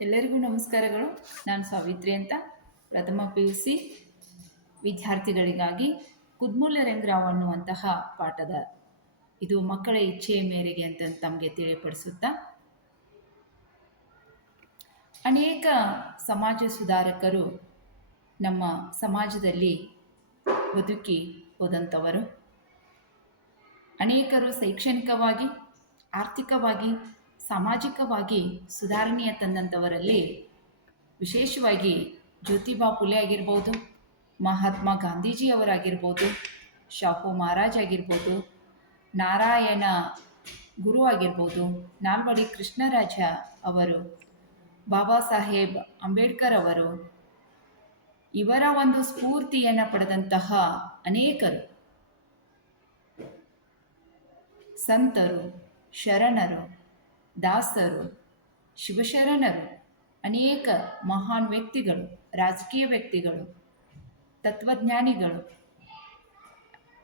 ಎಲ್ಲರಿಗೂ ನಮಸ್ಕಾರಗಳು. ನಾನು ಸಾವಿತ್ರಿ ಅಂತ, ಪ್ರಥಮ PUC ವಿದ್ಯಾರ್ಥಿಗಳಿಗಾಗಿ ಕುದ್ಮೂಲ ಅನ್ನುವಂತಹ ಪಾಠದ ಇದು ಮಕ್ಕಳ ಇಚ್ಛೆಯ ಮೇರೆಗೆ ಅಂತ ತಮಗೆ ತಿಳಿಪಡಿಸುತ್ತಾ, ಅನೇಕ ಸಮಾಜ ಸುಧಾರಕರು ನಮ್ಮ ಸಮಾಜದಲ್ಲಿ ಬದುಕಿ ಹೋದಂಥವರು. ಅನೇಕರು ಶೈಕ್ಷಣಿಕವಾಗಿ, ಆರ್ಥಿಕವಾಗಿ, ಸಾಮಾಜಿಕವಾಗಿ ಸುಧಾರಣೆಯ ತಂದಂಥವರಲ್ಲಿ ವಿಶೇಷವಾಗಿ ಜ್ಯೋತಿಬಾ ಫುಲೆ ಆಗಿರ್ಬೋದು, ಮಹಾತ್ಮ ಗಾಂಧೀಜಿಯವರಾಗಿರ್ಬೋದು, ಶಾಹು ಮಹಾರಾಜ್ ಆಗಿರ್ಬೋದು, ನಾರಾಯಣ ಗುರು ಆಗಿರ್ಬೋದು, ನಾಲ್ವಡಿ ಕೃಷ್ಣರಾಜ ಅವರು, ಬಾಬಾ ಸಾಹೇಬ್ ಅಂಬೇಡ್ಕರ್ ಅವರು, ಇವರ ಒಂದು ಸ್ಫೂರ್ತಿಯನ್ನು ಪಡೆದಂತಹ ಅನೇಕರು ಸಂತರು, ಶರಣರು, ದಾಸರು, ಶಿವಶರಣರು, ಅನೇಕ ಮಹಾನ್ ವ್ಯಕ್ತಿಗಳು, ರಾಜಕೀಯ ವ್ಯಕ್ತಿಗಳು, ತತ್ವಜ್ಞಾನಿಗಳು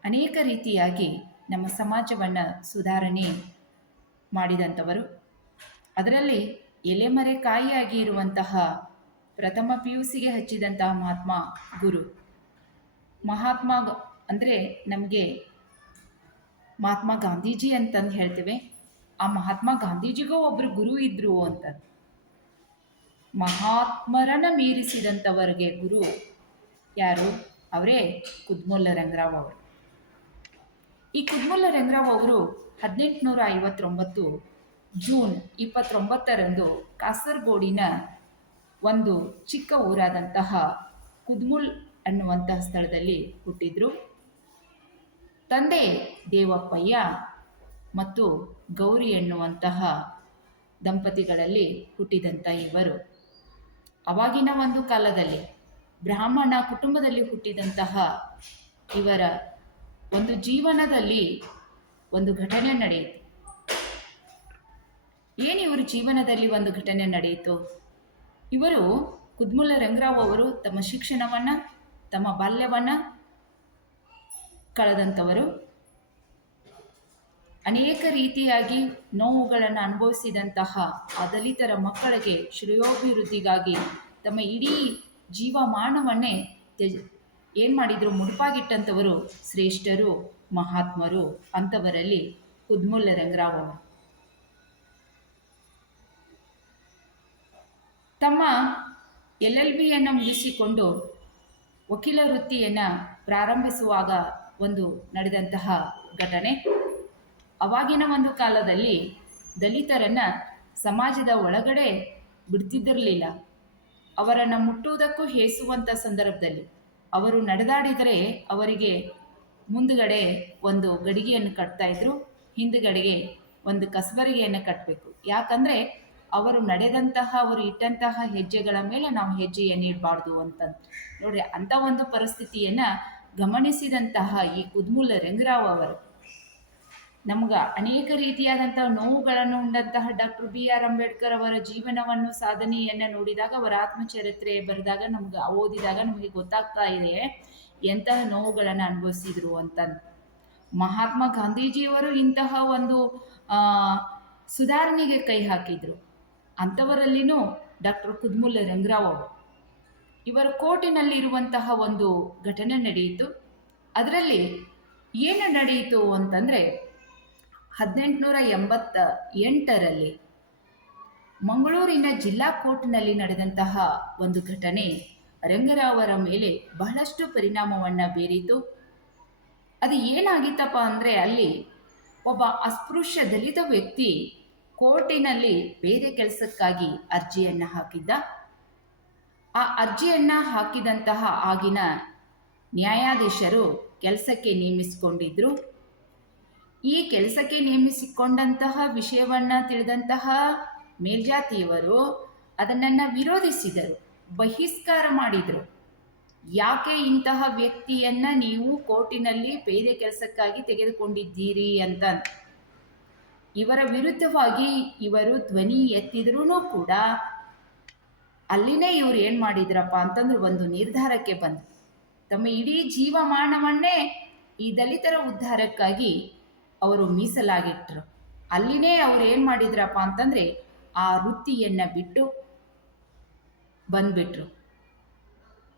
ಅನೇಕ ರೀತಿಯಾಗಿ ನಮ್ಮ ಸಮಾಜವನ್ನು ಸುಧಾರಣೆ ಮಾಡಿದಂಥವರು. ಅದರಲ್ಲಿ ಎಲೆಮರೆಕಾಯಿಯಾಗಿ ಇರುವಂತಹ ಪ್ರಥಮ PUCಗೆ ಹಚ್ಚಿದಂತಹ ಮಹಾತ್ಮ ಅಂದರೆ ನಮಗೆ ಮಹಾತ್ಮ ಗಾಂಧೀಜಿ ಅಂತಂದು ಹೇಳ್ತೇವೆ. ಆ ಮಹಾತ್ಮ ಗಾಂಧೀಜಿಗೂ ಒಬ್ಬರು ಗುರು ಇದ್ದರು ಅಂತ. ಮಹಾತ್ಮರನ್ನು ಮೀರಿಸಿದಂಥವರಿಗೆ ಗುರು ಯಾರು? ಅವರೇ ಕುದ್ಮೂಲ ರಂಗರಾವ್ ಅವರು. ಈ ಕುದ್ಮೂಲ ರಂಗರಾವ್ ಅವರು 1859 ಜೂನ್ 29ರಂದು ಕಾಸರಗೋಡಿನ ಒಂದು ಚಿಕ್ಕ ಊರಾದಂತಹ ಕುದ್ಮೂಲ್ ಅನ್ನುವಂತಹ ಸ್ಥಳದಲ್ಲಿ ಹುಟ್ಟಿದ್ರು. ತಂದೆ ದೇವಪ್ಪಯ್ಯ ಮತ್ತು ಗೌರಿ ಎನ್ನುವಂತಹ ದಂಪತಿಗಳಲ್ಲಿ ಹುಟ್ಟಿದಂಥ ಇವರು ಅವಾಗಿನ ಒಂದು ಕಾಲದಲ್ಲಿ ಬ್ರಾಹ್ಮಣ ಕುಟುಂಬದಲ್ಲಿ ಹುಟ್ಟಿದಂತಹ ಇವರ ಒಂದು ಜೀವನದಲ್ಲಿ ಒಂದು ಘಟನೆ ನಡೆಯಿತು. ಏನು ಇವರು ಜೀವನದಲ್ಲಿ ಒಂದು ಘಟನೆ ನಡೆಯಿತು? ಇವರು ಕುದ್ಮೂಲ ರಂಗರಾವ್ ಅವರು ತಮ್ಮ ಶಿಕ್ಷಣವನ್ನು, ತಮ್ಮ ಬಾಲ್ಯವನ್ನು ಕಳೆದಂಥವರು. ಅನೇಕ ರೀತಿಯಾಗಿ ನೋವುಗಳನ್ನು ಅನುಭವಿಸಿದಂತಹ ಆ ದಲಿತರ ಮಕ್ಕಳಿಗೆ ಶ್ರೇಯೋಭಿವೃದ್ಧಿಗಾಗಿ ತಮ್ಮ ಇಡೀ ಜೀವಮಾನವನ್ನೇ ಏನು ಮಾಡಿದರು? ಮುಡುಪಾಗಿಟ್ಟಂಥವರು ಶ್ರೇಷ್ಠರು, ಮಹಾತ್ಮರು. ಅಂಥವರಲ್ಲಿ ಕುದ್ಮೂಲ ರಂಗರಾವ್ ಅವರು ತಮ್ಮ LLBಯನ್ನು ಮುಗಿಸಿಕೊಂಡು ವಕೀಲ ವೃತ್ತಿಯನ್ನು ಪ್ರಾರಂಭಿಸುವಾಗ ಒಂದು ನಡೆದಂತಹ ಘಟನೆ. ಅವಾಗಿನ ಒಂದು ಕಾಲದಲ್ಲಿ ದಲಿತರನ್ನು ಸಮಾಜದ ಒಳಗಡೆ ಬಿಡ್ತಿದ್ದಿರಲಿಲ್ಲ. ಅವರನ್ನು ಮುಟ್ಟುವುದಕ್ಕೂ ಹೇಸುವಂಥ ಸಂದರ್ಭದಲ್ಲಿ ಅವರು ನಡೆದಾಡಿದರೆ ಅವರಿಗೆ ಮುಂದುಗಡೆ ಒಂದು ಗಡಿಗೆಯನ್ನು ಕಟ್ತಾಯಿದ್ರು, ಹಿಂದುಗಡೆಗೆ ಒಂದು ಕಸಬರಿಗೆಯನ್ನು ಕಟ್ಟಬೇಕು. ಯಾಕಂದರೆ ಅವರು ನಡೆದಂತಹ, ಅವರು ಇಟ್ಟಂತಹ ಹೆಜ್ಜೆಗಳ ಮೇಲೆ ನಾವು ಹೆಜ್ಜೆಯನ್ನು ಇಡಬಾರ್ದು ಅಂತ ನೋಡ್ರಿ. ಅಂಥ ಒಂದು ಪರಿಸ್ಥಿತಿಯನ್ನು ಗಮನಿಸಿದಂತಹ ಈ ಕುದ್ಮೂಲ ರಂಗರಾವ್ ಅವರು ನಮ್ಗೆ ಅನೇಕ ರೀತಿಯಾದಂಥ ನೋವುಗಳನ್ನು ಉಂಡಂತಹ ಡಾಕ್ಟರ್ BR ಅಂಬೇಡ್ಕರ್ ಅವರ ಜೀವನವನ್ನು, ಸಾಧನೆಯನ್ನು ನೋಡಿದಾಗ, ಅವರ ಆತ್ಮಚರಿತ್ರೆ ಬರೆದಾಗ, ನಮ್ಗೆ ಓದಿದಾಗ ನಮಗೆ ಗೊತ್ತಾಗ್ತಾ ಇದೆ ಎಂತಹ ನೋವುಗಳನ್ನು ಅನುಭವಿಸಿದ್ರು ಅಂತ. ಮಹಾತ್ಮ ಗಾಂಧೀಜಿಯವರು ಇಂತಹ ಒಂದು ಸುಧಾರಣೆಗೆ ಕೈ ಹಾಕಿದರು. ಅಂಥವರಲ್ಲಿನೂ ಡಾಕ್ಟರ್ ಕುದ್ಮೂಲ ರಂಗರಾವ್ ಅವರು ಇವರ ಕೋರ್ಟಿನಲ್ಲಿರುವಂತಹ ಒಂದು ಘಟನೆ ನಡೆಯಿತು. ಅದರಲ್ಲಿ ಏನು ನಡೆಯಿತು ಅಂತಂದರೆ 1888ರಲ್ಲಿ ಮಂಗಳೂರಿನ ಜಿಲ್ಲಾ ಕೋರ್ಟ್ನಲ್ಲಿ ನಡೆದಂತಹ ಒಂದು ಘಟನೆ ರಂಗರಾವ್ ಅವರ ಮೇಲೆ ಬಹಳಷ್ಟು ಪರಿಣಾಮವನ್ನು ಬೀರಿತು. ಅದು ಏನಾಗಿತ್ತಪ್ಪ ಅಂದರೆ, ಅಲ್ಲಿ ಒಬ್ಬ ಅಸ್ಪೃಶ್ಯ ದಲಿತ ವ್ಯಕ್ತಿ ಕೋರ್ಟಿನಲ್ಲಿ ಬೇರೆ ಕೆಲಸಕ್ಕಾಗಿ ಅರ್ಜಿಯನ್ನು ಹಾಕಿದ್ದ. ಆ ಅರ್ಜಿಯನ್ನು ಹಾಕಿದಂತಹ ಆಗಿನ ನ್ಯಾಯಾಧೀಶರು ಕೆಲಸಕ್ಕೆ ನೇಮಿಸಿಕೊಂಡಿದ್ದರು. ಈ ಕೆಲಸಕ್ಕೆ ನೇಮಿಸಿಕೊಂಡಂತಹ ವಿಷಯವನ್ನು ತಿಳಿದಂತಹ ಮೇಲ್ಜಾತಿಯವರು ಅದನ್ನು ವಿರೋಧಿಸಿದರು, ಬಹಿಷ್ಕಾರ ಮಾಡಿದರು. ಯಾಕೆ ಇಂತಹ ವ್ಯಕ್ತಿಯನ್ನು ನೀವು ಕೋರ್ಟಿನಲ್ಲಿ ಬೇರೆ ಕೆಲಸಕ್ಕಾಗಿ ತೆಗೆದುಕೊಂಡಿದ್ದೀರಿ ಅಂತ ಇವರ ವಿರುದ್ಧವಾಗಿ ಇವರು ಧ್ವನಿ ಎತ್ತಿದ್ರೂ ಕೂಡ ಅಲ್ಲಿನೇ ಇವರು ಏನು ಮಾಡಿದ್ರಪ್ಪ ಅಂತಂದ್ರೆ ಒಂದು ನಿರ್ಧಾರಕ್ಕೆ ಬಂದರು. ತಮ್ಮ ಇಡೀ ಜೀವಮಾನವನ್ನೇ ಈ ದಲಿತರ ಉದ್ಧಾರಕ್ಕಾಗಿ ಅವರು ಮೀಸಲಾಗಿಟ್ಟರು. ಅಲ್ಲಿನೇ ಅವ್ರು ಏನು ಮಾಡಿದ್ರಪ್ಪ ಅಂತಂದರೆ ಆ ವೃತ್ತಿಯನ್ನು ಬಿಟ್ಟು ಬಂದ್ಬಿಟ್ರು.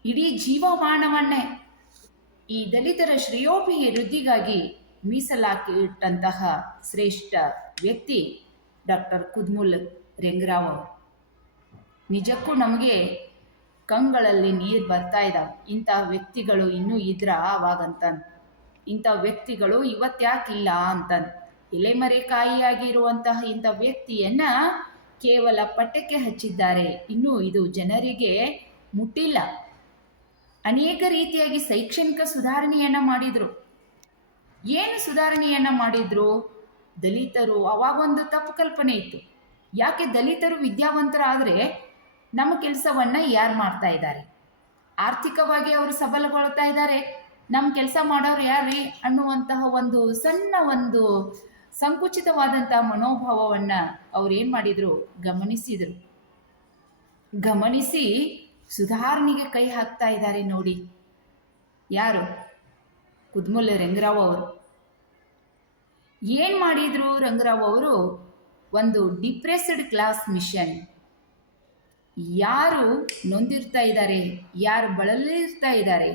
ಇಡೀ ಜೀವಮಾನವನ್ನೇ ಈ ದಲಿತರ ಶ್ರೇಯೋಭಿವೃದ್ಧಿಗಾಗಿ ಮೀಸಲಾಕಿಟ್ಟಂತಹ ಶ್ರೇಷ್ಠ ವ್ಯಕ್ತಿ ಡಾಕ್ಟರ್ ಕುದ್ಮುಲ್ ರೆಂಗರಾವ್ ಅವರು. ನಿಜಕ್ಕೂ ನಮಗೆ ಕಂಗಳಲ್ಲಿ ನೀರು ಬರ್ತಾ ಇದ್ದಾವೆ. ಇಂಥ ವ್ಯಕ್ತಿಗಳು ಇನ್ನೂ ಇದ್ರ ಅವಾಗಂತ, ಇಂಥ ವ್ಯಕ್ತಿಗಳು ಇವತ್ತ್ಯಾಕಿಲ್ಲ ಅಂತ. ಎಲೆಮರೆಕಾಯಿಯಾಗಿರುವಂತಹ ಇಂಥ ವ್ಯಕ್ತಿಯನ್ನು ಕೇವಲ ಪಟ್ಟಕ್ಕೆ ಹಚ್ಚಿದ್ದಾರೆ. ಇನ್ನೂ ಇದು ಜನರಿಗೆ ಮುಟ್ಟಿಲ್ಲ. ಅನೇಕ ರೀತಿಯಾಗಿ ಶೈಕ್ಷಣಿಕ ಸುಧಾರಣೆಯನ್ನು ಮಾಡಿದರು. ಏನು ಸುಧಾರಣೆಯನ್ನು ಮಾಡಿದರು? ದಲಿತರು, ಅವಾಗೊಂದು ತಪ್ಪು ಕಲ್ಪನೆ ಇತ್ತು. ಯಾಕೆ ದಲಿತರು ವಿದ್ಯಾವಂತರಾದರೆ ನಮ್ಮ ಕೆಲಸವನ್ನು ಯಾರು ಮಾಡ್ತಾ ಇದ್ದಾರೆ, ಆರ್ಥಿಕವಾಗಿ ಅವರು ಸಬಲಗೊಳ್ತಾ ಇದ್ದಾರೆ, ನಮ್ಮ ಕೆಲಸ ಮಾಡೋರು ಯಾರ್ರೀ ಅನ್ನುವಂತಹ ಒಂದು ಸಣ್ಣ ಒಂದು ಸಂಕುಚಿತವಾದಂತಹ ಮನೋಭಾವವನ್ನು ಅವ್ರು ಏನು ಮಾಡಿದರು, ಗಮನಿಸಿ ಸುಧಾರಣೆಗೆ ಕೈ ಹಾಕ್ತಾ ಇದ್ದಾರೆ ನೋಡಿ. ಯಾರು? ಕುದ್ಮುಲ್ ರೆಂಗರಾವ್ ಅವರು. ಏನು ಮಾಡಿದರು ರೆಂಗರಾವ್ ಅವರು? ಒಂದು ಡಿಪ್ರೆಸ್ಡ್ ಕ್ಲಾಸ್ ಮಿಷನ್. ಯಾರು ನೊಂದಿರ್ತಾ ಇದ್ದಾರೆ, ಯಾರು ಬಳಲಿರ್ತಾ ಇದ್ದಾರೆ,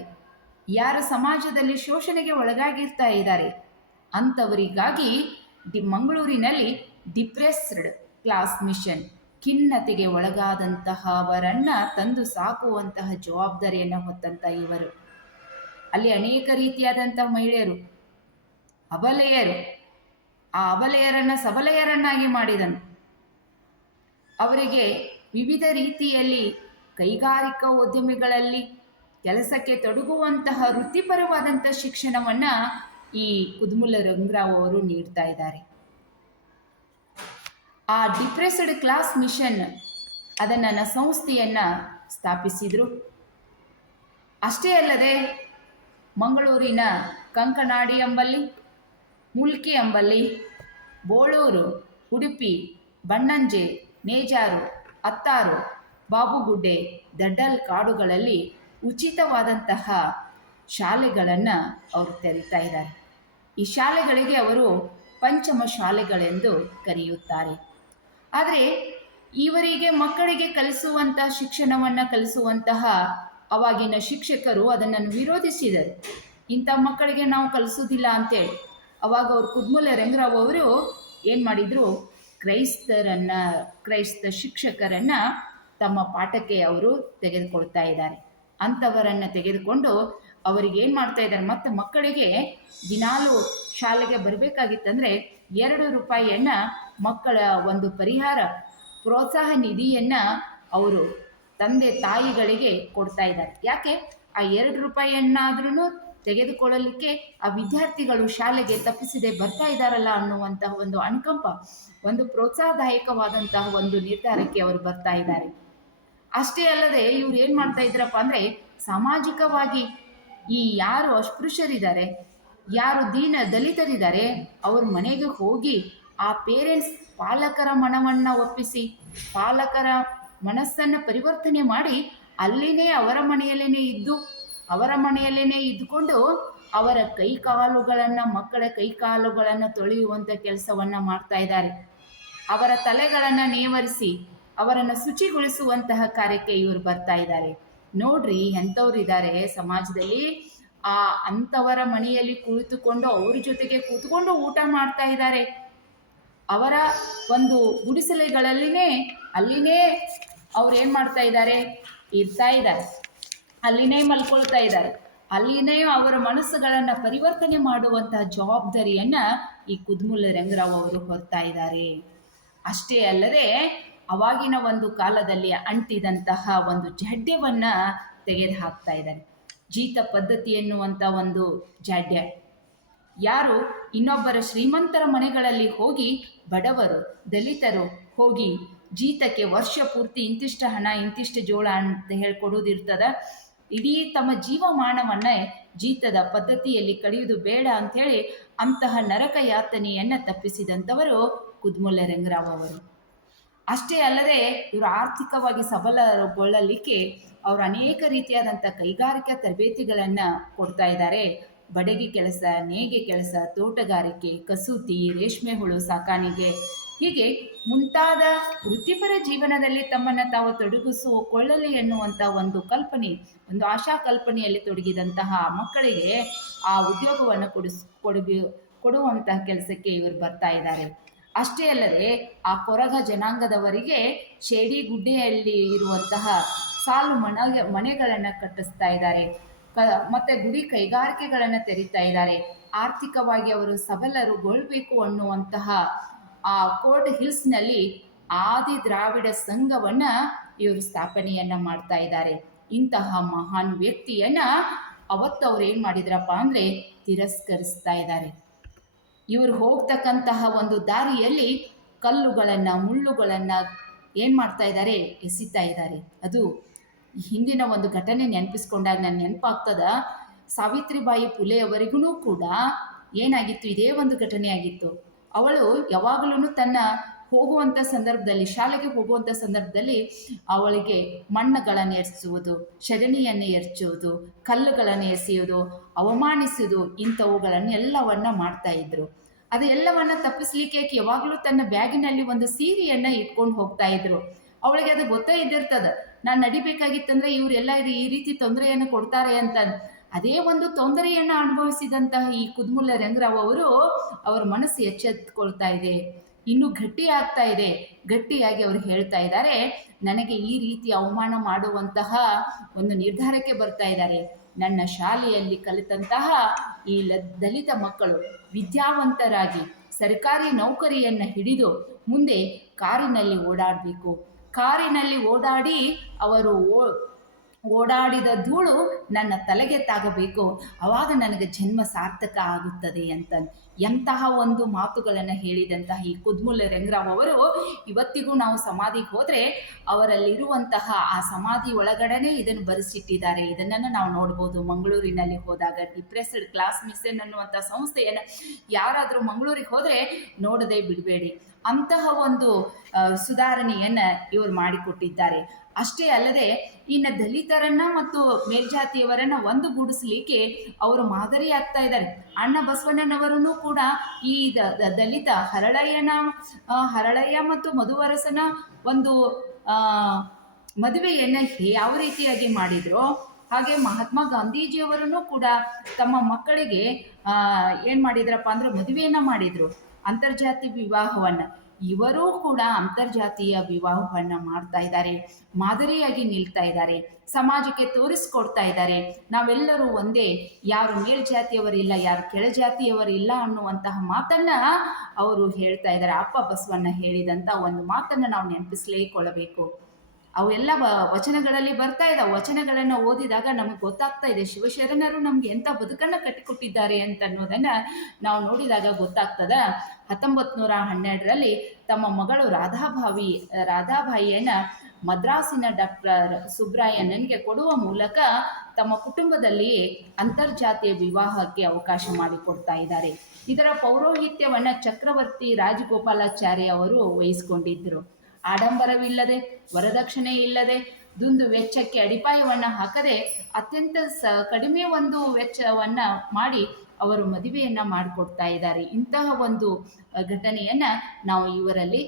ಯಾರು ಸಮಾಜದಲ್ಲಿ ಶೋಷಣೆಗೆ ಒಳಗಾಗಿರ್ತಾ ಇದ್ದಾರೆ ಅಂಥವರಿಗಾಗಿ ಮಂಗಳೂರಿನಲ್ಲಿ ಡಿಪ್ರೆಸ್ಡ್ ಕ್ಲಾಸ್ ಮಿಷನ್, ಖಿನ್ನತೆಗೆ ಒಳಗಾದಂತಹವರನ್ನು ತಂದು ಸಾಕುವಂತಹ ಜವಾಬ್ದಾರಿಯನ್ನು ಹೊತ್ತಂಥ ಇವರು. ಅಲ್ಲಿ ಅನೇಕ ರೀತಿಯಾದಂಥ ಮಹಿಳೆಯರು, ಅಬಲೆಯರು, ಆ ಅಬಲೆಯರನ್ನು ಸಬಲೆಯರನ್ನಾಗಿ ಮಾಡಿದನು. ಅವರಿಗೆ ವಿವಿಧ ರೀತಿಯಲ್ಲಿ ಕೈಗಾರಿಕಾ ಉದ್ಯಮಿಗಳಲ್ಲಿ ಕೆಲಸಕ್ಕೆ ತೊಡಗುವಂತಹ ವೃತ್ತಿಪರವಾದಂಥ ಶಿಕ್ಷಣವನ್ನು ಈ ಕುದ್ಮುಲ್ ರೆಂಗರಾವ್ ಅವರು ನೀಡ್ತಾ ಇದ್ದಾರೆ. ಆ ಡಿಪ್ರೆಸ್ಡ್ ಕ್ಲಾಸ್ ಮಿಷನ್ ಅದನ್ನು ಸಂಸ್ಥೆಯನ್ನು ಸ್ಥಾಪಿಸಿದರು. ಅಷ್ಟೇ ಅಲ್ಲದೆ ಮಂಗಳೂರಿನ ಕಂಕನಾಡಿ ಎಂಬಲ್ಲಿ, ಮುಲ್ಕಿ ಎಂಬಲ್ಲಿ, ಬೋಳೂರು, ಉಡುಪಿ, ಬಣ್ಣಂಜೆ, ನೇಜಾರು, ಅತ್ತಾರು, ಬಾಬುಗುಡ್ಡೆ, ದಡ್ಡಲ್ ಕಾಡುಗಳಲ್ಲಿ ಉಚಿತವಾದಂತಹ ಶಾಲೆಗಳನ್ನು ಅವರು ತೆರೀತಾ ಇದ್ದಾರೆ. ಈ ಶಾಲೆಗಳಿಗೆ ಅವರು ಪಂಚಮ ಶಾಲೆಗಳೆಂದು ಕರೆಯುತ್ತಾರೆ. ಆದರೆ ಇವರಿಗೆ ಮಕ್ಕಳಿಗೆ ಕಲಿಸುವಂತಹ ಶಿಕ್ಷಣವನ್ನು ಕಲಿಸುವಂತಹ ಅವಾಗಿನ ಶಿಕ್ಷಕರು ಅದನ್ನು ವಿರೋಧಿಸಿದರು. ಇಂಥ ಮಕ್ಕಳಿಗೆ ನಾವು ಕಲಿಸೋದಿಲ್ಲ ಅಂತೇಳಿ. ಅವಾಗ ಅವರು ಕುದ್ಮುಲ್ ರೆಂಗರಾವ್ ಅವರು ಏನು ಮಾಡಿದರು? ಕ್ರೈಸ್ತ ಶಿಕ್ಷಕರನ್ನು ತಮ್ಮ ಪಾಠಕ್ಕೆ ಅವರು ತೆಗೆದುಕೊಳ್ತಾ ಇದ್ದಾರೆ. ಅಂಥವರನ್ನು ತೆಗೆದುಕೊಂಡು ಅವರಿಗೆ ಏನು ಮಾಡ್ತಾ ಇದ್ದಾರೆ, ಮತ್ತು ಮಕ್ಕಳಿಗೆ ದಿನಾಲೂ ಶಾಲೆಗೆ ಬರಬೇಕಾಗಿತ್ತಂದರೆ 2 ರೂಪಾಯಿಯನ್ನು ಮಕ್ಕಳ ಒಂದು ಪರಿಹಾರ ಪ್ರೋತ್ಸಾಹ ನಿಧಿಯನ್ನು ಅವರು ತಂದೆ ತಾಯಿಗಳಿಗೆ ಕೊಡ್ತಾ ಇದ್ದಾರೆ. ಯಾಕೆ? ಆ 2 ರೂಪಾಯಿಯನ್ನಾದ್ರೂ ತೆಗೆದುಕೊಳ್ಳಲಿಕ್ಕೆ ಆ ವಿದ್ಯಾರ್ಥಿಗಳು ಶಾಲೆಗೆ ತಪ್ಪಿಸದೆ ಬರ್ತಾ ಇದ್ದಾರಲ್ಲ ಅನ್ನುವಂತಹ ಒಂದು ಅನುಕಂಪ, ಒಂದು ಪ್ರೋತ್ಸಾಹದಾಯಕವಾದಂತಹ ಒಂದು ನಿರ್ಧಾರಕ್ಕೆ ಅವರು ಬರ್ತಾ ಇದ್ದಾರೆ. ಅಷ್ಟೇ ಅಲ್ಲದೆ ಇವ್ರು ಏನು ಮಾಡ್ತಾ ಇದ್ರಪ್ಪ ಅಂದರೆ, ಸಾಮಾಜಿಕವಾಗಿ ಈ ಯಾರು ಅಸ್ಪೃಶ್ಯರಿದ್ದಾರೆ, ಯಾರು ದಲಿತರಿದ್ದಾರೆ, ಅವ್ರ ಮನೆಗೆ ಹೋಗಿ ಆ ಪಾಲಕರ ಮನವನ್ನು ಒಪ್ಪಿಸಿ, ಪಾಲಕರ ಮನಸ್ಸನ್ನು ಪರಿವರ್ತನೆ ಮಾಡಿ ಅಲ್ಲಿನೇ ಅವರ ಮನೆಯಲ್ಲೇ ಇದ್ದುಕೊಂಡು ಅವರ ಮಕ್ಕಳ ಕೈಕಾಲುಗಳನ್ನು ತೊಳೆಯುವಂಥ ಕೆಲಸವನ್ನು ಮಾಡ್ತಾ ಇದ್ದಾರೆ. ಅವರ ತಲೆಗಳನ್ನು ನೇವರಿಸಿ ಅವರನ್ನು ಶುಚಿಗೊಳಿಸುವಂತಹ ಕಾರ್ಯಕ್ಕೆ ಇವರು ಬರ್ತಾ ಇದ್ದಾರೆ. ನೋಡ್ರಿ ಎಂಥವ್ರಿದ್ದಾರೆ ಸಮಾಜದಲ್ಲಿ. ಅಂಥವರ ಮನೆಯಲ್ಲಿ ಕುಳಿತುಕೊಂಡು ಅವ್ರ ಜೊತೆಗೆ ಕೂತ್ಕೊಂಡು ಊಟ ಮಾಡ್ತಾ ಇದ್ದಾರೆ. ಅವರ ಒಂದು ಗುಡಿಸಲುಗಳಲ್ಲಿನೇ ಅಲ್ಲಿನೇ ಅವ್ರು ಏನು ಮಾಡ್ತಾ ಇದ್ದಾರೆ, ಇರ್ತಾ ಇದ್ದಾರೆ, ಅಲ್ಲಿನೇ ಮಲ್ಕೊಳ್ತಾ ಇದ್ದಾರೆ, ಅಲ್ಲಿನೇ ಅವರ ಮನಸ್ಸುಗಳನ್ನು ಪರಿವರ್ತನೆ ಮಾಡುವಂತಹ ಜವಾಬ್ದಾರಿಯನ್ನು ಈ ಕುದ್ಮುಲ್ ರೆಂಗರಾವ್ ಅವರು ಹೊರ್ತಾ ಇದ್ದಾರೆ. ಅಷ್ಟೇ ಅಲ್ಲದೆ ಅವಾಗಿನ ಒಂದು ಕಾಲದಲ್ಲಿ ಅಂಟಿದಂತಹ ಒಂದು ಜಾಡ್ಯವನ್ನು ತೆಗೆದು ಹಾಕ್ತಾ ಇದ್ದಾರೆ. ಜೀತ ಪದ್ಧತಿ ಎನ್ನುವಂಥ ಒಂದು ಜಾಡ್ಯ. ಯಾರು ಇನ್ನೊಬ್ಬರ ಶ್ರೀಮಂತರ ಮನೆಗಳಲ್ಲಿ ಹೋಗಿ ಬಡವರು ದಲಿತರು ಹೋಗಿ ಜೀತಕ್ಕೆ ವರ್ಷ ಪೂರ್ತಿ ಇಂತಿಷ್ಟು ಹಣ ಇಂತಿಷ್ಟು ಜೋಳ ಅಂತ ಹೇಳ್ಕೊಡೋದಿರ್ತದ, ಇಡೀ ತಮ್ಮ ಜೀವಮಾನವನ್ನೇ ಜೀತದ ಪದ್ಧತಿಯಲ್ಲಿ ಕಳೆಯುವುದು ಬೇಡ ಅಂಥೇಳಿ ಅಂತಹ ನರಕ ಯಾತನೆಯನ್ನು ತಪ್ಪಿಸಿದಂಥವರು ಕುದ್ಮುಲ್ ರೆಂಗರಾವ್ ಅವರು. ಅಷ್ಟೇ ಅಲ್ಲದೆ ಇವರು ಆರ್ಥಿಕವಾಗಿ ಸಬಲಗೊಳ್ಳಲಿಕ್ಕೆ ಅವರು ಅನೇಕ ರೀತಿಯಾದಂಥ ಕೈಗಾರಿಕಾ ತರಬೇತಿಗಳನ್ನು ಕೊಡ್ತಾ ಇದ್ದಾರೆ. ಬಡಗಿ ಕೆಲಸ, ನೇಯ್ಗೆ ಕೆಲಸ, ತೋಟಗಾರಿಕೆ, ಕಸೂತಿ, ರೇಷ್ಮೆ ಹುಳು ಸಾಕಾಣಿಕೆ, ಹೀಗೆ ಮುಂತಾದ ವೃತ್ತಿಪರ ಜೀವನದಲ್ಲಿ ತಮ್ಮನ್ನು ತಾವು ತೊಡಗಿಸಿಕೊಳ್ಳಲಿ ಎನ್ನುವಂಥ ಒಂದು ಕಲ್ಪನೆ, ಒಂದು ಆಶಾ ಕಲ್ಪನೆಯಲ್ಲಿ ತೊಡಗಿದಂತಹ ಮಕ್ಕಳಿಗೆ ಆ ಉದ್ಯೋಗವನ್ನು ಕೊಡುವಂತಹ ಕೆಲಸಕ್ಕೆ ಇವರು ಬರ್ತಾ ಇದ್ದಾರೆ. ಅಷ್ಟೇ ಅಲ್ಲದೆ ಆ ಕೊರಗ ಜನಾಂಗದವರಿಗೆ ಶೇಡಿಗುಡ್ಡೆಯಲ್ಲಿ ಇರುವಂತಹ ಸಾಲು ಮನೆಗಳನ್ನು ಕಟ್ಟಿಸ್ತಾ ಇದ್ದಾರೆ. ಮತ್ತೆ ಗುಡಿ ಕೈಗಾರಿಕೆಗಳನ್ನು ತೆರೀತಾ ಇದ್ದಾರೆ. ಆರ್ಥಿಕವಾಗಿ ಅವರು ಸಬಲರುಗೊಳ್ಬೇಕು ಅನ್ನುವಂತಹ ಆ ಕೋರ್ಟ್ ಹಿಲ್ಸ್ನಲ್ಲಿ ಆದಿ ದ್ರಾವಿಡ ಸಂಘವನ್ನ ಇವರು ಸ್ಥಾಪನೆಯನ್ನ ಮಾಡ್ತಾ ಇದ್ದಾರೆ. ಇಂತಹ ಮಹಾನ್ ವ್ಯಕ್ತಿಯನ್ನ ಅವತ್ತು ಅವ್ರು ಏನ್ ಮಾಡಿದ್ರಪ್ಪ ಅಂದ್ರೆ ತಿರಸ್ಕರಿಸ್ತಾ ಇದ್ದಾರೆ. ಇವರು ಹೋಗ್ತಕ್ಕಂತಹ ಒಂದು ದಾರಿಯಲ್ಲಿ ಕಲ್ಲುಗಳನ್ನ ಮುಳ್ಳುಗಳನ್ನ ಏನ್ ಮಾಡ್ತಾ ಇದ್ದಾರೆ, ಎಸಿತಾ ಇದ್ದಾರೆ. ಅದು ಹಿಂದಿನ ಒಂದು ಘಟನೆ ನೆನಪಿಸ್ಕೊಂಡಾಗ ನನ್ನ ನೆನಪಾಗ್ತದ. ಸಾವಿತ್ರಿಬಾಯಿ ಪುಲೆಯವರಿಗೂ ಕೂಡ ಏನಾಗಿತ್ತು, ಇದೇ ಒಂದು ಘಟನೆ ಆಗಿತ್ತು. ಅವಳು ಯಾವಾಗಲೂ ತನ್ನ ಹೋಗುವಂಥ ಸಂದರ್ಭದಲ್ಲಿ, ಶಾಲೆಗೆ ಹೋಗುವಂಥ ಸಂದರ್ಭದಲ್ಲಿ ಅವಳಿಗೆ ಮಣ್ಣುಗಳನ್ನು ಎರ್ಚುವುದು, ಸಗಣಿಯನ್ನು ಎರ್ಚುವುದು, ಕಲ್ಲುಗಳನ್ನು ಎಸೆಯುವುದು, ಅವಮಾನಿಸುವುದು, ಇಂಥವುಗಳನ್ನೆಲ್ಲವನ್ನ ಮಾಡ್ತಾ ಇದ್ರು. ಅದು ಎಲ್ಲವನ್ನ ತಪ್ಪಿಸ್ಲಿಕ್ಕೆ ಯಾವಾಗಲೂ ತನ್ನ ಬ್ಯಾಗಿನಲ್ಲಿ ಒಂದು ಸೀರೆಯನ್ನ ಇಟ್ಕೊಂಡು ಹೋಗ್ತಾ ಇದ್ರು. ಅವಳಿಗೆ ಅದು ಗೊತ್ತೇ ಇದ್ದಿರ್ತದ, ನಾನು ನಡಿಬೇಕಾಗಿತ್ತಂದ್ರೆ ಇವರೆಲ್ಲ ಈ ರೀತಿ ತೊಂದರೆಯನ್ನು ಕೊಡ್ತಾರೆ ಅಂತ. ಅದೇ ಒಂದು ತೊಂದರೆಯನ್ನು ಅನುಭವಿಸಿದಂತಹ ಈ ಕುದ್ಮುಲ್ಲ ರಂಗರಾವ್ ಅವರು, ಅವರ ಮನಸ್ಸು ಎಚ್ಚೆತ್ಕೊಳ್ತಾ ಇದೆ, ಇನ್ನೂ ಗಟ್ಟಿ ಆಗ್ತಾ ಇದೆ. ಗಟ್ಟಿಯಾಗಿ ಅವರು ಹೇಳ್ತಾ ಇದ್ದಾರೆ, ನನಗೆ ಈ ರೀತಿ ಅವಮಾನ ಮಾಡುವಂತಹ ಒಂದು ನಿರ್ಧಾರಕ್ಕೆ ಬರ್ತಾ ಇದ್ದಾರೆ. ನನ್ನ ಶಾಲೆಯಲ್ಲಿ ಕಲಿತಂತಹ ಈ ದಲಿತ ಮಕ್ಕಳು ವಿದ್ಯಾವಂತರಾಗಿ ಸರ್ಕಾರಿ ನೌಕರಿಯನ್ನು ಹಿಡಿದು ಮುಂದೆ ಕಾರಿನಲ್ಲಿ ಓಡಾಡಬೇಕು. ಕಾರಿನಲ್ಲಿ ಓಡಾಡಿ ಅವರು ಓಡಾಡಿದ ಧೂಳು ನನ್ನ ತಲೆಗೆ ತಾಗಬೇಕು, ಆವಾಗ ನನಗೆ ಜನ್ಮ ಸಾರ್ಥಕ ಆಗುತ್ತದೆ ಅಂತ ಎಂತಹ ಒಂದು ಮಾತುಗಳನ್ನು ಹೇಳಿದಂತಹ ಈ ಕುದ್ಮುಲ್ಲ ರಂಗರಾವ್ ಅವರು ಇವತ್ತಿಗೂ ನಾವು ಸಮಾಧಿಗೆ ಹೋದರೆ ಅವರಲ್ಲಿರುವಂತಹ ಆ ಸಮಾಧಿ ಒಳಗಡೆನೆ ಇದನ್ನು ಬರೆಸಿಟ್ಟಿದ್ದಾರೆ. ಇದನ್ನು ನಾವು ನೋಡ್ಬೋದು. ಮಂಗಳೂರಿನಲ್ಲಿ ಹೋದಾಗ ಡಿಪ್ರೆಸ್ಡ್ ಕ್ಲಾಸ್ ಮಿಷನ್ ಅನ್ನುವಂಥ ಸಂಸ್ಥೆಯನ್ನು ಯಾರಾದರೂ ಮಂಗಳೂರಿಗೆ ಹೋದರೆ ನೋಡದೆ ಬಿಡಬೇಡಿ. ಅಂತಹ ಒಂದು ಸುಧಾರಣೆಯನ್ನು ಇವರು ಮಾಡಿಕೊಟ್ಟಿದ್ದಾರೆ. ಅಷ್ಟೇ ಅಲ್ಲದೆ ಇನ್ನು ದಲಿತರನ್ನ ಮತ್ತು ಮೇಲ್ಜಾತಿಯವರನ್ನ ಒಂದುಗೂಡಿಸ್ಲಿಕ್ಕೆ ಅವರು ಮಾದರಿ ಆಗ್ತಾ ಇದ್ದಾರೆ. ಅಣ್ಣ ಬಸವಣ್ಣನವರೂ ಕೂಡ ಈ ದಲಿತ ಹರಳಯ್ಯ ಮತ್ತು ಮಧುವರಸನ ಒಂದು ಮದುವೆಯನ್ನು ಯಾವ ರೀತಿಯಾಗಿ ಮಾಡಿದ್ರು, ಹಾಗೆ ಮಹಾತ್ಮ ಗಾಂಧೀಜಿಯವರನ್ನು ಕೂಡ ತಮ್ಮ ಮಕ್ಕಳಿಗೆ ಏನು ಮಾಡಿದ್ರಪ್ಪ ಅಂದ್ರೆ ಮದುವೆಯನ್ನು ಮಾಡಿದ್ರು, ಅಂತರ್ಜಾತಿ ವಿವಾಹವನ್ನು. ಇವರೂ ಕೂಡ ಅಂತರ್ಜಾತೀಯ ವಿವಾಹವನ್ನು ಮಾಡ್ತಾ ಇದ್ದಾರೆ, ಮಾದರಿಯಾಗಿ ನಿಲ್ತಾ ಇದ್ದಾರೆ, ಸಮಾಜಕ್ಕೆ ತೋರಿಸ್ಕೊಡ್ತಾ ಇದ್ದಾರೆ. ನಾವೆಲ್ಲರೂ ಒಂದೇ, ಯಾರು ಮೇಲ್ಜಾತಿಯವರಿಲ್ಲ, ಯಾರು ಕೆಳಜಾತಿಯವರಿಲ್ಲ ಅನ್ನುವಂತಹ ಮಾತನ್ನ ಅವರು ಹೇಳ್ತಾ ಇದ್ದಾರೆ. ಅಪ್ಪ ಬಸವಣ್ಣ ಹೇಳಿದಂಥ ಒಂದು ಮಾತನ್ನು ನಾವು ನೆನಪಿಸಲೇಕೊಳ್ಳಬೇಕು. ಅವೆಲ್ಲ ವಚನಗಳಲ್ಲಿ ಬರ್ತಾ ಇದ್ದಾವೆ. ವಚನಗಳನ್ನು ಓದಿದಾಗ ನಮಗೆ ಗೊತ್ತಾಗ್ತಾ ಇದೆ ಶಿವಶರಣರು ನಮ್ಗೆ ಎಂಥ ಬದುಕನ್ನು ಕಟ್ಟಿಕೊಟ್ಟಿದ್ದಾರೆ ಅಂತ ಅನ್ನೋದನ್ನು ನಾವು ನೋಡಿದಾಗ ಗೊತ್ತಾಗ್ತದ. 1912ರಲ್ಲಿ ತಮ್ಮ ಮಗಳು ರಾಧಾಬಾಯಿಯನ್ನು ಮದ್ರಾಸಿನ ಡಾಕ್ಟರ್ ಸುಬ್ರಾಯಣ್ಣನಿಗೆ ಕೊಡುವ ಮೂಲಕ ತಮ್ಮ ಕುಟುಂಬದಲ್ಲಿ ಅಂತರ್ಜಾತೀಯ ವಿವಾಹಕ್ಕೆ ಅವಕಾಶ ಮಾಡಿಕೊಡ್ತಾ ಇದ್ದಾರೆ. ಇದರ ಪೌರೋಹಿತ್ಯವನ್ನು ಚಕ್ರವರ್ತಿ ರಾಜಗೋಪಾಲಾಚಾರ್ಯ ಅವರು ವಹಿಸಿಕೊಂಡಿದ್ದರು. ಆಡಂಬರವಿಲ್ಲದೆ, ವರದಕ್ಷಿಣೆ ಇಲ್ಲದೆ, ದುಂದು ವೆಚ್ಚಕ್ಕೆ ಅಡಿಪಾಯವನ್ನು ಹಾಕದೆ ಅತ್ಯಂತ ಕಡಿಮೆ ಒಂದು ವೆಚ್ಚವನ್ನು ಮಾಡಿ ಅವರು ಮದುವೆಯನ್ನು ಮಾಡಿಕೊಡ್ತಾ ಇದ್ದಾರೆ. ಇಂತಹ ಒಂದು ಘಟನೆಯನ್ನು ನಾವು ಇವರಲ್ಲಿ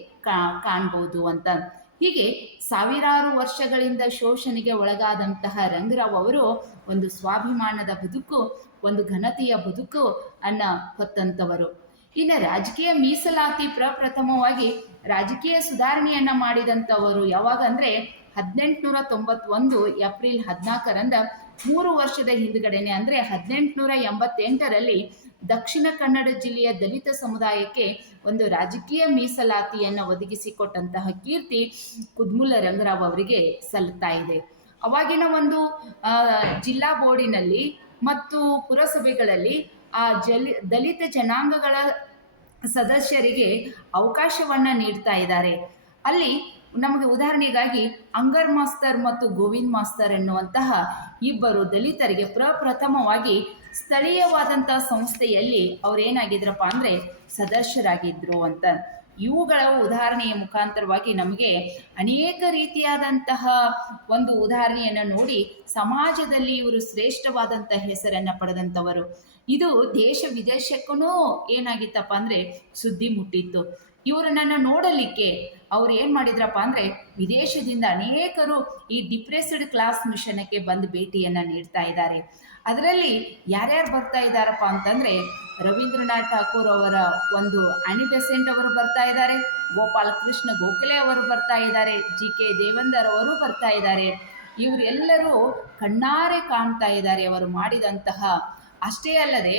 ಕಾಣ್ಬೋದು ಅಂತ. ಹೀಗೆ ಸಾವಿರಾರು ವರ್ಷಗಳಿಂದ ಶೋಷಣೆಗೆ ಒಳಗಾದಂತಹ ರಂಗರಾವ್ ಅವರು ಒಂದು ಸ್ವಾಭಿಮಾನದ ಬದುಕು, ಒಂದು ಘನತೆಯ ಬದುಕು ಹೊತ್ತಂಥವರು. ಇನ್ನು ರಾಜಕೀಯ ಮೀಸಲಾತಿ ಪ್ರಪ್ರಥಮವಾಗಿ ರಾಜಕೀಯ ಸುಧಾರಣೆಯನ್ನು ಮಾಡಿದಂಥವರು ಯಾವಾಗ ಅಂದರೆ 1891 ಏಪ್ರಿಲ್ 14ರಂದು 3 ವರ್ಷದ ಹಿಂದುಗಡೆನೆ ಅಂದರೆ 1888ರಲ್ಲಿ ದಕ್ಷಿಣ ಕನ್ನಡ ಜಿಲ್ಲೆಯ ದಲಿತ ಸಮುದಾಯಕ್ಕೆ ಒಂದು ರಾಜಕೀಯ ಮೀಸಲಾತಿಯನ್ನು ಒದಗಿಸಿಕೊಟ್ಟಂತಹ ಕೀರ್ತಿ ಕುದ್ಮುಲ್ಲ ರಂಗರಾವ್ ಅವರಿಗೆ ಸಲ್ಲುತ್ತಾ ಇದೆ. ಅವಾಗಿನ ಒಂದು ಜಿಲ್ಲಾ ಬೋರ್ಡಿನಲ್ಲಿ ಮತ್ತು ಪುರಸಭೆಗಳಲ್ಲಿ ಆ ದಲಿತ ಜನಾಂಗಗಳ ಸದಸ್ಯರಿಗೆ ಅವಕಾಶವನ್ನು ನೀಡ್ತಾ ಇದ್ದಾರೆ. ಅಲ್ಲಿ ನಮಗೆ ಉದಾಹರಣೆಗಾಗಿ ಅಂಗರ್ ಮಾಸ್ತರ್ ಮತ್ತು ಗೋವಿಂದ್ ಮಾಸ್ತರ್ ಎನ್ನುವಂತಹ ಇಬ್ಬರು ದಲಿತರಿಗೆ ಪ್ರಪ್ರಥಮವಾಗಿ ಸ್ಥಳೀಯವಾದಂಥ ಸಂಸ್ಥೆಯಲ್ಲಿ ಅವರೇನಾಗಿದ್ರಪ್ಪ ಅಂದರೆ ಸದಸ್ಯರಾಗಿದ್ದರು ಅಂತ. ಇವುಗಳ ಉದಾಹರಣೆಯ ಮುಖಾಂತರವಾಗಿ ನಮಗೆ ಅನೇಕ ರೀತಿಯಾದಂತಹ ಒಂದು ಉದಾಹರಣೆಯನ್ನು ನೋಡಿ ಸಮಾಜದಲ್ಲಿ ಇವರು ಶ್ರೇಷ್ಠವಾದಂಥ ಹೆಸರನ್ನು ಪಡೆದಂಥವರು. ಇದು ದೇಶ ವಿದೇಶಕ್ಕೂ ಏನಾಗಿತ್ತಪ್ಪ ಅಂದರೆ ಸುದ್ದಿ ಮುಟ್ಟಿತ್ತು. ಇವರನ್ನ ನೋಡಲಿಕ್ಕೆ ಅವ್ರು ಏನು ಮಾಡಿದ್ರಪ್ಪ ಅಂದರೆ ವಿದೇಶದಿಂದ ಅನೇಕರು ಈ ಡಿಪ್ರೆಸ್ಡ್ ಕ್ಲಾಸ್ ಮಿಷನಕ್ಕೆ ಬಂದು ಭೇಟಿಯನ್ನು ನೀಡ್ತಾ ಇದ್ದಾರೆ. ಅದರಲ್ಲಿ ಯಾರ್ಯಾರು ಬರ್ತಾ ಇದ್ದಾರಪ್ಪ ಅಂತಂದರೆ ರವೀಂದ್ರನಾಥ್ ಠಾಕೂರ್ ಅವರ ಒಂದು ಅನಿ ಬೆಸೆಂಟ್ ಅವರು ಬರ್ತಾ ಇದ್ದಾರೆ, ಗೋಪಾಲಕೃಷ್ಣ ಗೋಖಲೆ ಅವರು ಬರ್ತಾ ಇದ್ದಾರೆ, ಜಿ.ಕೆ. ದೇವೇಂದರ್ ಅವರು ಬರ್ತಾ ಇದ್ದಾರೆ. ಇವರೆಲ್ಲರೂ ಕಣ್ಣಾರೆ ಕಾಣ್ತಾ ಇದ್ದಾರೆ ಅವರು ಮಾಡಿದಂತಹ. ಅಷ್ಟೇ ಅಲ್ಲದೆ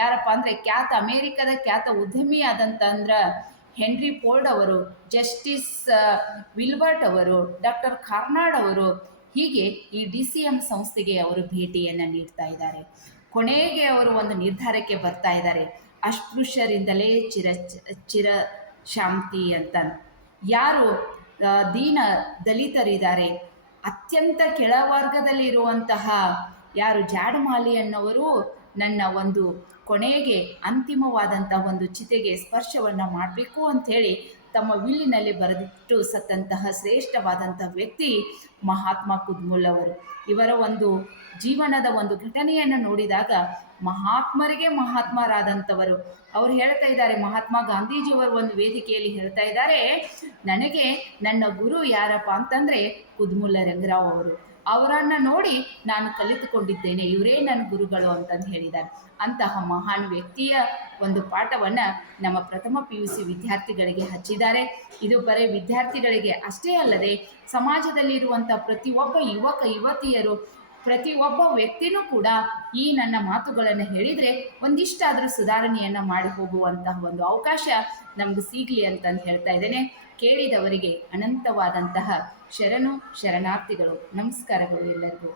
ಯಾರಪ್ಪ ಅಂದರೆ ಅಮೇರಿಕದ ಖ್ಯಾತ ಉದ್ಯಮಿಯಾದಂತಂದ್ರೆ ಹೆನ್ರಿ ಫೋರ್ಡ್ ಅವರು, ಜಸ್ಟಿಸ್ ವಿಲ್ಬರ್ಟ್ ಅವರು, ಡಾಕ್ಟರ್ ಕಾರ್ನಾಡ್ ಅವರು, ಹೀಗೆ ಈ DCM ಸಂಸ್ಥೆಗೆ ಅವರು ಭೇಟಿಯನ್ನು ನೀಡ್ತಾ ಇದ್ದಾರೆ. ಕೊನೆಗೆ ಅವರು ಒಂದು ನಿರ್ಧಾರಕ್ಕೆ ಬರ್ತಾ ಇದ್ದಾರೆ, ಅಸ್ಪೃಶ್ಯರಿಂದಲೇ ಚಿರ ಶಾಂತಿ ಅಂತ. ಯಾರು ದೀನ ದಲಿತರಿದ್ದಾರೆ, ಅತ್ಯಂತ ಕೆಳವರ್ಗದಲ್ಲಿರುವಂತಹ ಯಾರು ಜಾಡಮಾಲಿ ಅನ್ನೋರು ನನ್ನ ಒಂದು ಕೊನೆಗೆ ಅಂತಿಮವಾದಂಥ ಒಂದು ಚಿತೆಗೆ ಸ್ಪರ್ಶವನ್ನು ಮಾಡಬೇಕು ಅಂಥೇಳಿ ತಮ್ಮ ವಿಲ್ಲಿನಲ್ಲಿ ಬರೆದಿಟ್ಟು ಸತ್ತಂತಹ ಶ್ರೇಷ್ಠವಾದಂಥ ವ್ಯಕ್ತಿ ಮಹಾತ್ಮ ಕುದ್ಮುಲ್ ಅವರು. ಇವರ ಒಂದು ಜೀವನದ ಒಂದು ಘಟನೆಯನ್ನು ನೋಡಿದಾಗ ಮಹಾತ್ಮರಿಗೆ ಮಹಾತ್ಮರಾದಂಥವರು ಅವರು ಹೇಳ್ತಾ ಇದ್ದಾರೆ. ಮಹಾತ್ಮ ಗಾಂಧೀಜಿಯವರು ಒಂದು ವೇದಿಕೆಯಲ್ಲಿ ಹೇಳ್ತಾ ಇದ್ದಾರೆ, ನನಗೆ ನನ್ನ ಗುರು ಯಾರಪ್ಪ ಅಂತಂದರೆ ಕುದ್ಮುಲ್ಲ ರಂಗರಾವ್ ಅವರು. ಅವರನ್ನು ನೋಡಿ ನಾನು ಕಲಿತುಕೊಂಡಿದ್ದೇನೆ, ಇವರೇ ನನ್ನ ಗುರುಗಳು ಅಂತಂದು ಹೇಳಿದ್ದಾರೆ. ಅಂತಹ ಮಹಾನ್ ವ್ಯಕ್ತಿಯ ಒಂದು ಪಾಠವನ್ನು ನಮ್ಮ ಪ್ರಥಮ PUC ವಿದ್ಯಾರ್ಥಿಗಳಿಗೆ ಹಚ್ಚಿದ್ದಾರೆ. ಇದು ಬರೀ ವಿದ್ಯಾರ್ಥಿಗಳಿಗೆ ಅಷ್ಟೇ ಅಲ್ಲದೆ ಸಮಾಜದಲ್ಲಿರುವಂಥ ಪ್ರತಿಯೊಬ್ಬ ಯುವಕ ಯುವತಿಯರು, ಪ್ರತಿಯೊಬ್ಬ ವ್ಯಕ್ತಿನೂ ಕೂಡ ಈ ನನ್ನ ಮಾತುಗಳನ್ನು ಹೇಳಿದರೆ ಒಂದಿಷ್ಟಾದರೂ ಸುಧಾರಣೆಯನ್ನು ಮಾಡಿ ಹೋಗುವಂತಹ ಒಂದು ಅವಕಾಶ ನಮ್ಗೆ ಸಿಗಲಿ ಅಂತಂದು ಹೇಳ್ತಾ ಇದ್ದೇನೆ. ಕೇಳಿದವರಿಗೆ ಅನಂತವಾದಂತಹ ಶರಣಾರ್ಥಿಗಳು. ನಮಸ್ಕಾರಗಳು ಎಲ್ಲರಿಗೂ.